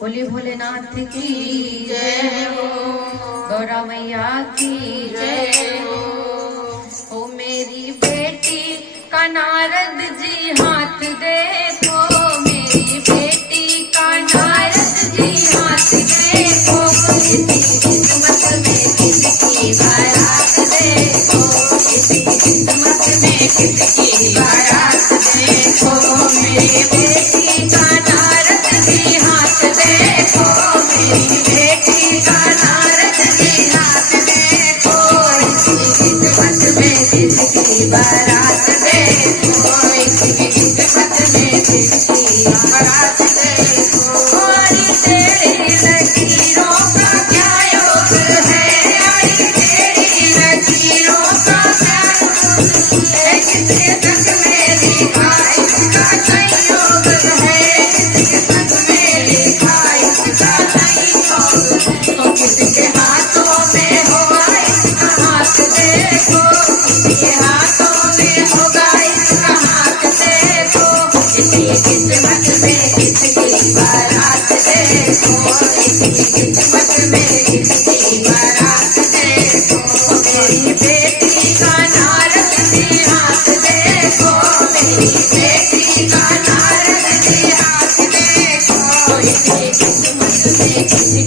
बोले भोलेनाथ की जय हो, गौरा मैया की जय हो। ओ मेरी बेटी का नारद जी हाथ देखो, मेरी बेटी का नारद जी हाथ देखो, किस्मत में किसकी बारात देखो, किस्मत में किसकी बारात देखो। मेरी बेटी का नारद जी हाथ देखो, मेरी बेटी का नारद जी हाथ देखो, किस्मत में किसकी बारात देखो, किस्मत में किसकी बारात देखो। हमारी तेरी लकीरों का क्या योग है, आई तेरी लकीरों का क्या योग है, किसके संग में लिखा इसका संयोग है, किसके संग में लिखा इसका संयोग। तो किसके हाथों में होगा इसका हाथ देखो, किसके हाथों में होगा इसका हाथ देखो, इसकी किस्मत में किसकी बारात देखो, इसकी किस्मत में किसकी बारात देखो। मेरी बेटी का नारद जी हाथ देखो, मेरी बेटी का नारद जी हाथ देखो, इसकी किस्मत में किसकी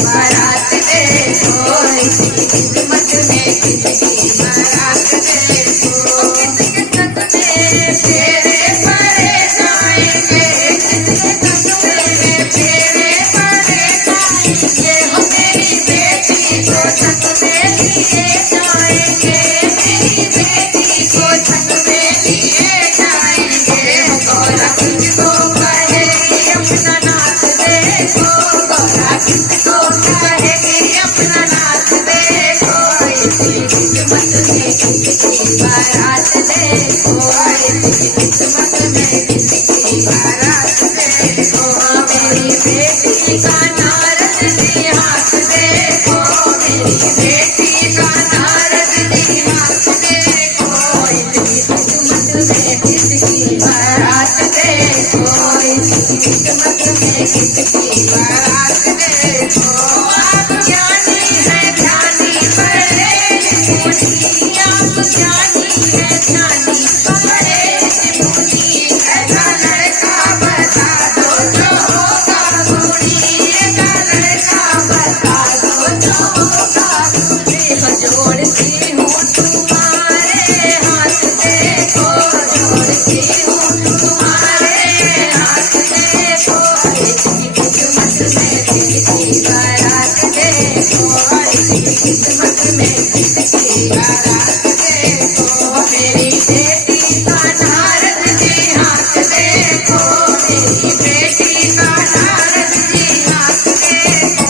बारात देखो, इसकी किस्मत में किसकी बारात देखो। किसके संग में फेरे पड़े जाएंगे, किसके संग में फेरे पड़े जाएंगे, हो मेरी बेटी को संग में लिए जाएंगे, मेरी बेटी को संग में लिए जाएंगे। गौरा किसको कहेगी अपना नाथ देखो, गौरा किसको कहेगी अपना नाथ देखो, इसकी किस्मत में किसकी बारात देखो, इसकी किस्मत में किसकी बारात देखो। मेरी बेटी का नारद जी हाथ देखो, मेरी बेटी का नारद जी हाथ देखो, इसकी किस्मत में किसकी बारात देखो, इसकी किस्मत में किसकी बारात देखो। आप ज्ञानी है ध्यानी बड़े मुनि, आप ज्ञानी है ध्यानी बड़े मुनि, ऐसा लड़का बता दो जो होगा गुणी, ऐसा लड़का बता दो जो होगा गुणी। जोड़ती हूँ तुम्हारे हाथ देखो, जोड़ती हूँ तुम्हारे हाथ देखो, इसकी किस्मत में किसकी बारात देखो, इसकी किस्मत में किसकी बारात देखो। मेरी बेटी का नारद जी हाथ देखो, मेरी बेटी का नारद जी हाथ देखो,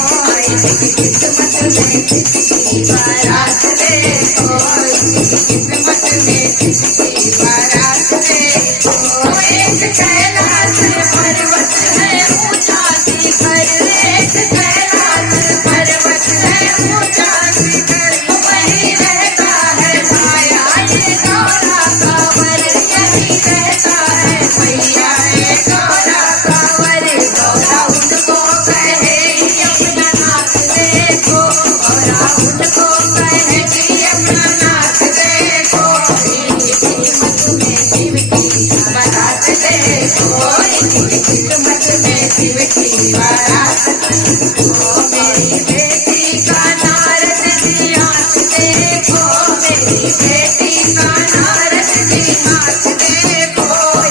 इसकी किस्मत में किसकी बारात देखो, इसकी किस्मत में किसकी बारात देखो। एक कैलाश पर्वत है ऊंचा शिखर, एक कैलाश पर्वत है ऊंचा शिखर, वहीं रहता है माया ये गौरा कांवर, यहीं रहता है भैया ये गौरा कांवर। गौरा उनको कहेगी अपना नाथ देखो, गौरा उनको कहेगी अपना नाथ देखो, किस्मत में शिव की बारात देखो, इसकी किस्मत में शिव की बारात देखो। मेरी बेटी का नारद जी हाथ देखो, मेरी बेटी का नारद जी हाथ देखो,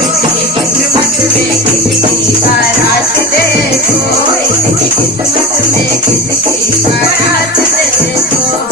इसकी किस्मत में किसकी बारात देखो, इसकी किस्मत में किसकी बारात देखो।